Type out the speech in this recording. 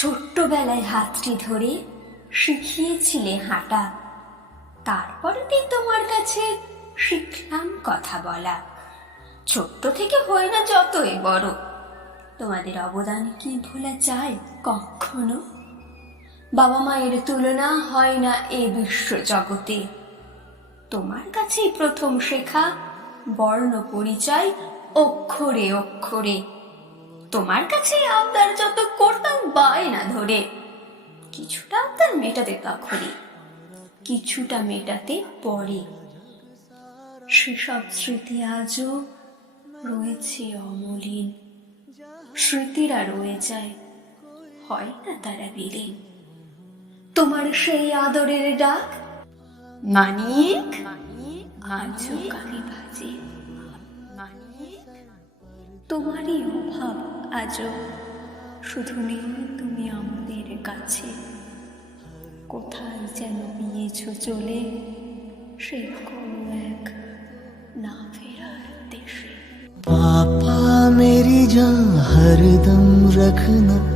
ছোট্টবেলায় হাতটি ধরে শিখিয়েছিলে হাঁটা, তারপরেতেই তোমার কাছে শিখলাম কথা বলা। ছোট্ট থেকে হয় না যতই বড়, তোমাদের অবদান কি ভোলা যায় কখনো? বাবা মায়ের তুলনা হয় না এ বিশ্ব জগতে। তোমার কাছেই প্রথম শেখা বর্ণ পরিচয় অক্ষরে অক্ষরে। তোমার কাছে আবদার যত করতাম বায়না ধরে, কিছুটা আবদার মেটাতে তখনই, কিছুটা মেটাতে পরে। সেসব স্মৃতি আজও রয়েছে অমলিন। স্মৃতিরা রয়ে যায়, হয় না তারা বিলীন। তোমার সেই আদরের ডাক মানিক আজও কানে বাজে। তোমারই অভাব আজও, শুধু নেই তুমি আমাদের কাছে। কোথায় যেন গিয়েছ চলে, সেই কোনো এক না ফেরার দেশে। पापा मेरी जान हरदम रखना।